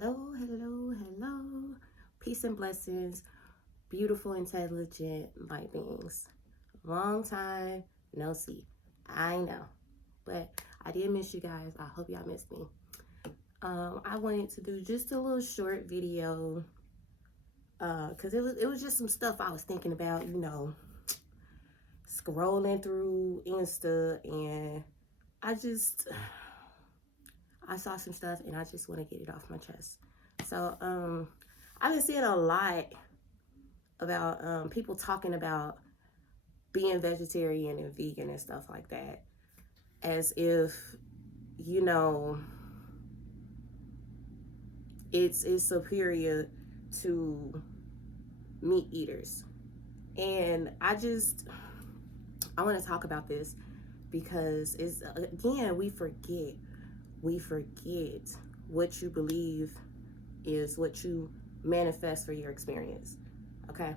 Hello, hello, hello. Peace and blessings, beautiful, intelligent light beings. Long time no see. I know, but I did miss you guys. I hope y'all missed me. I wanted to do just a little short video because it was just some stuff I was thinking about, scrolling through Insta, and I just I saw some stuff and I just want to get it off my chest. So I've been seeing a lot about people talking about being vegetarian and vegan and stuff like that, as if you know it's superior to meat eaters. And I want to talk about this because it's again we forget what you believe is what you manifest for your experience. Okay,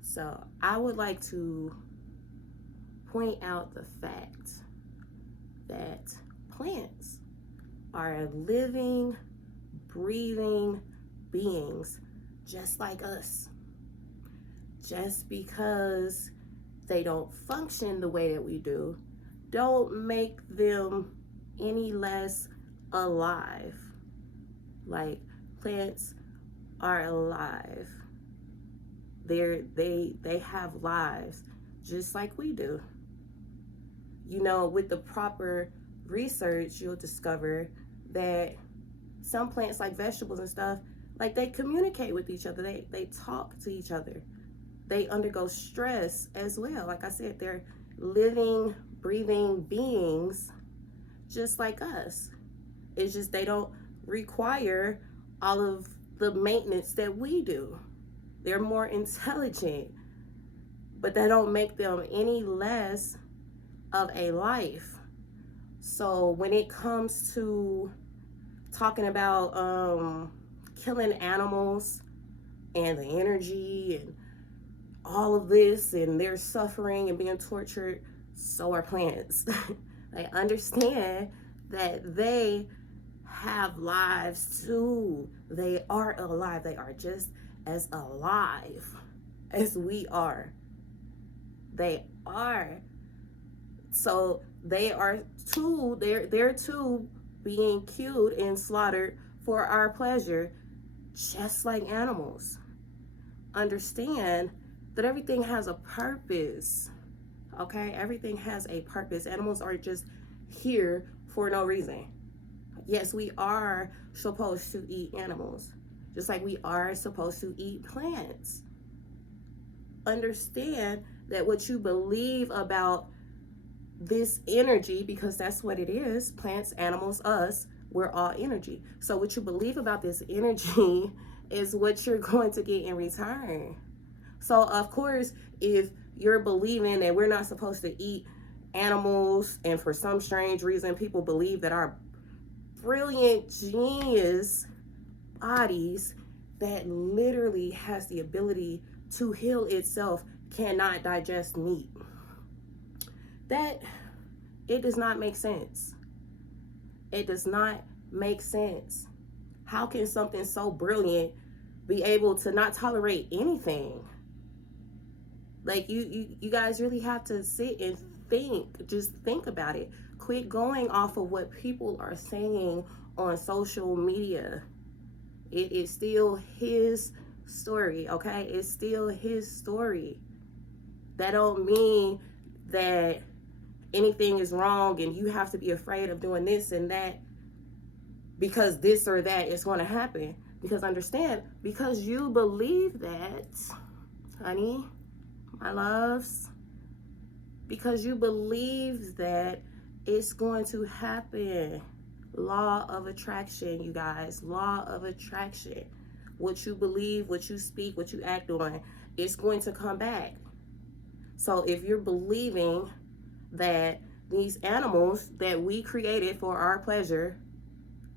so I would like to point out the fact that plants are living, breathing beings just like us. Just because they don't function the way that we do, don't make them any less alive. Like, plants are alive. They have lives just like we do. With the proper research, you'll discover that some plants, like vegetables and stuff, like they communicate with each other. They talk to each other. They undergo stress as well. Like I said, they're living, breathing beings just like us. It's just they don't require all of the maintenance that we do. They're more intelligent, but that don't make them any less of a life. So when it comes to talking about killing animals and the energy and all of this, and they're suffering and being tortured, so are plants. They understand that they have lives too. They are alive. They are just as alive as we are. They are. So they are too, they're too being killed and slaughtered for our pleasure, just like animals. Understand that everything has a purpose. Okay? Everything has a purpose. Animals are just here for no reason. Yes, we are supposed to eat animals, just like we are supposed to eat plants. Understand that what you believe about this energy, because that's what it is, plants, animals, us, we're all energy. So what you believe about this energy is what you're going to get in return. So of course, if you're believing that we're not supposed to eat animals, and for some strange reason people believe that our brilliant genius bodies that literally has the ability to heal itself cannot digest meat, that it does not make sense. It does not make sense. How can something so brilliant be able to not tolerate anything? Like, you guys really have to sit and think. Just think about it. Quit going off of what people are saying on social media. It is still his story, okay? It's still his story. That don't mean that anything is wrong and you have to be afraid of doing this and that because this or that is going to happen. Because understand, because you believe that, honey, my loves, because you believe that it's going to happen. Law of attraction, you guys. Law of attraction. What you believe, what you speak, what you act on, it's going to come back. So if you're believing that these animals that we created for our pleasure,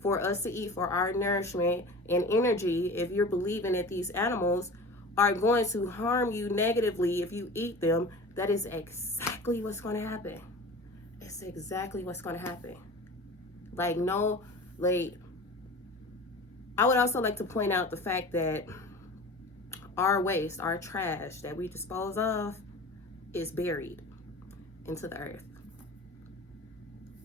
for us to eat, for our nourishment and energy, if you're believing that these animals are going to harm you negatively if you eat them, that is exactly what's going to happen. It's exactly what's going to happen. Like, no, like, I would also like to point out the fact that our waste, our trash that we dispose of, is buried into the earth.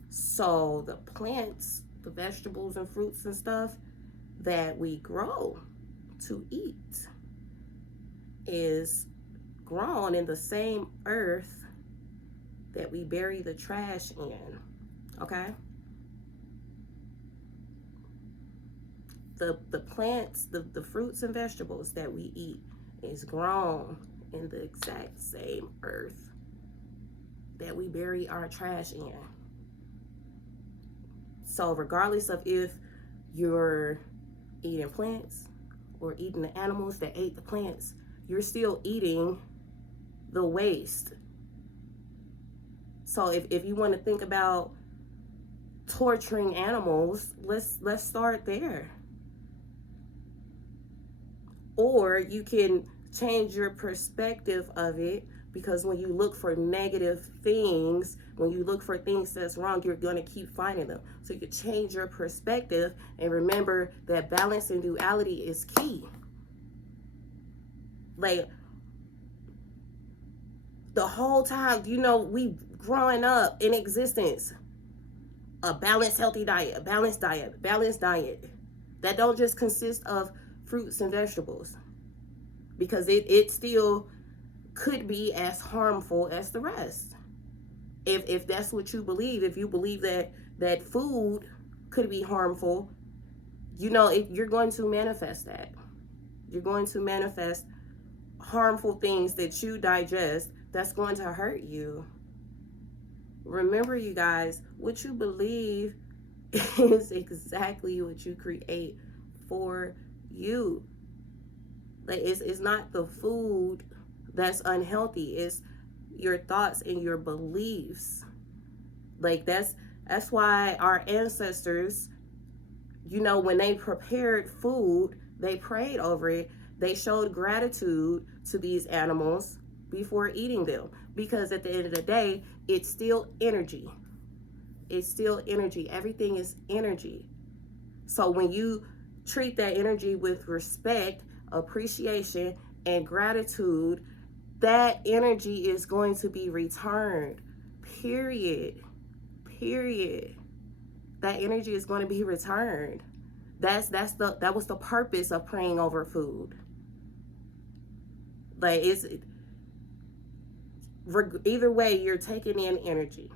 So the plants, the vegetables and fruits and stuff that we grow to eat is grown in the same earth that we bury the trash in. Okay? The plants, the fruits and vegetables that we eat is grown in the exact same earth that we bury our trash in. So regardless of if you're eating plants or eating the animals that ate the plants, you're still eating the waste. So if you want to think about torturing animals, let's start there. Or you can change your perspective of it, because when you look for negative things, when you look for things that's wrong, you're going to keep finding them. So you can change your perspective and remember that balance and duality is key. Like, the whole time, we growing up in existence, a balanced, healthy diet, a balanced diet, that don't just consist of fruits and vegetables, because it still could be as harmful as the rest. If that's what you believe, if you believe that food could be harmful, you're going to manifest that. You're going to manifest harmful things that you digest that's going to hurt you. Remember, you guys, what you believe is exactly what you create for you. Like, it's not the food that's unhealthy, it's your thoughts and your beliefs. Like, that's why our ancestors, when they prepared food, they prayed over it, they showed gratitude to these animals before eating them, because at the end of the day, it's still energy. It's still energy. Everything is energy. So when you treat that energy with respect, appreciation, and gratitude, that energy is going to be returned. Period. That energy is going to be returned. That was the purpose of praying over food. Like, either way, you're taking in energy.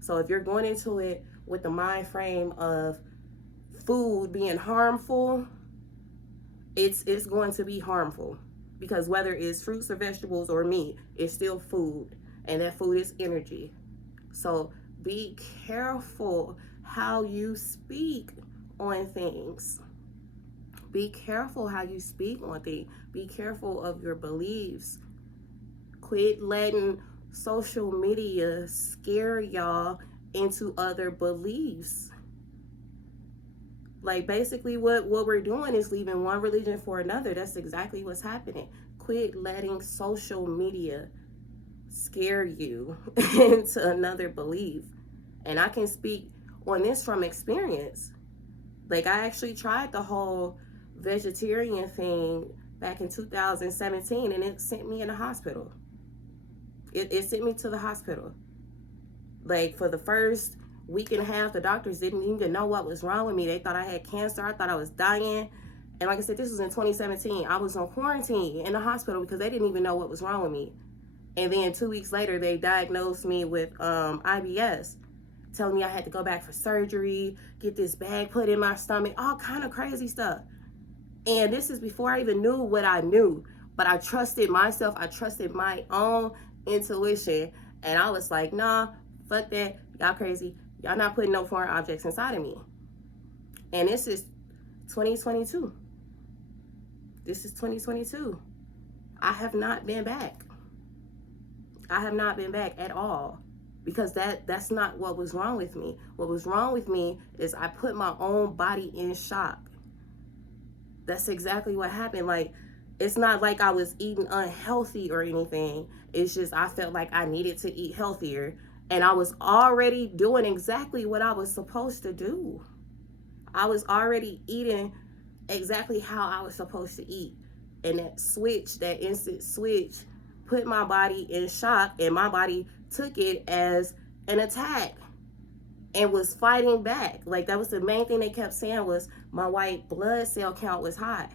So if you're going into it with the mind frame of food being harmful, it's going to be harmful, because whether it's fruits or vegetables or meat, it's still food, and that food is energy. So be careful how you speak on things. Be careful how you speak on things. Be careful of your beliefs. Quit letting social media scare y'all into other beliefs. Like, basically what we're doing is leaving one religion for another. That's exactly what's happening. Quit letting social media scare you into another belief. And I can speak on this from experience. Like, I actually tried the whole vegetarian thing back in 2017, and it sent me in the hospital. It sent me to the hospital. Like, for the first week and a half, the doctors didn't even know what was wrong with me. They thought I had cancer. I thought I was dying. And like I said, this was in 2017. I was on quarantine in the hospital because they didn't even know what was wrong with me. And then 2 weeks later, they diagnosed me with IBS, telling me I had to go back for surgery, get this bag put in my stomach, all kind of crazy stuff. And this is before I even knew what I knew. But I trusted myself. I trusted my own intuition. And I was like, nah, fuck that. Y'all crazy. Y'all not putting no foreign objects inside of me. And this is 2022. This is 2022. I have not been back. I have not been back at all, because that's not what was wrong with me. What was wrong with me is I put my own body in shock. That's exactly what happened. Like, it's not like I was eating unhealthy or anything. It's just I felt like I needed to eat healthier, and I was already doing exactly what I was supposed to do. I was already eating exactly how I was supposed to eat. And that switch, that instant switch, put my body in shock, and my body took it as an attack and was fighting back. Like, that was the main thing they kept saying, was my white blood cell count was high,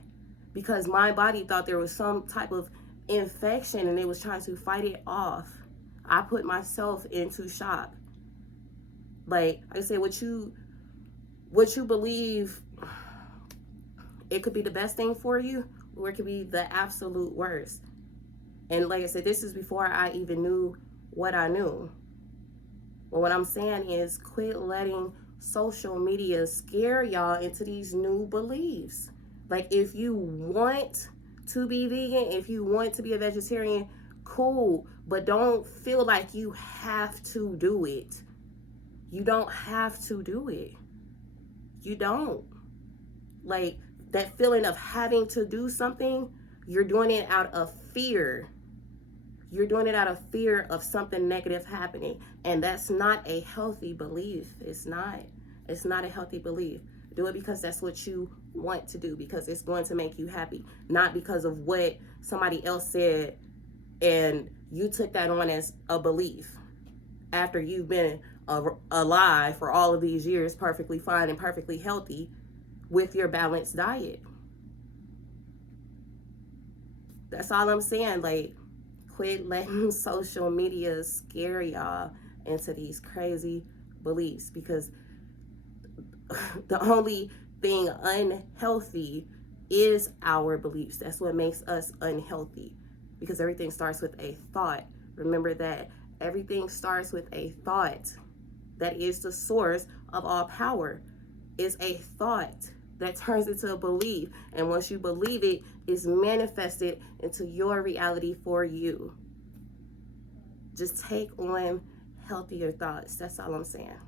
because my body thought there was some type of infection and it was trying to fight it off. I put myself into shock. Like I said, what you believe, it could be the best thing for you, or it could be the absolute worst. And like I said, this is before I even knew what I knew. But what I'm saying is, quit letting social media scare y'all into these new beliefs. Like, if you want to be vegan, if you want to be a vegetarian, cool, but don't feel like you have to do it. You don't have to do it. You don't. Like, that feeling of having to do something, you're doing it out of fear. You're doing it out of fear of something negative happening. And that's not a healthy belief. It's not. It's not a healthy belief. Do it because that's what you want to do, because it's going to make you happy, not because of what somebody else said and you took that on as a belief after you've been alive for all of these years, perfectly fine and perfectly healthy with your balanced diet. That's all I'm saying. Like, quit letting social media scare y'all into these crazy beliefs, because the only thing unhealthy is our beliefs. That's what makes us unhealthy, because everything starts with a thought. Remember that. Everything starts with a thought. That is the source of all power. Is a thought that turns into a belief, and once you believe it, it's manifested into your reality for you. Just take on healthier thoughts. That's all I'm saying.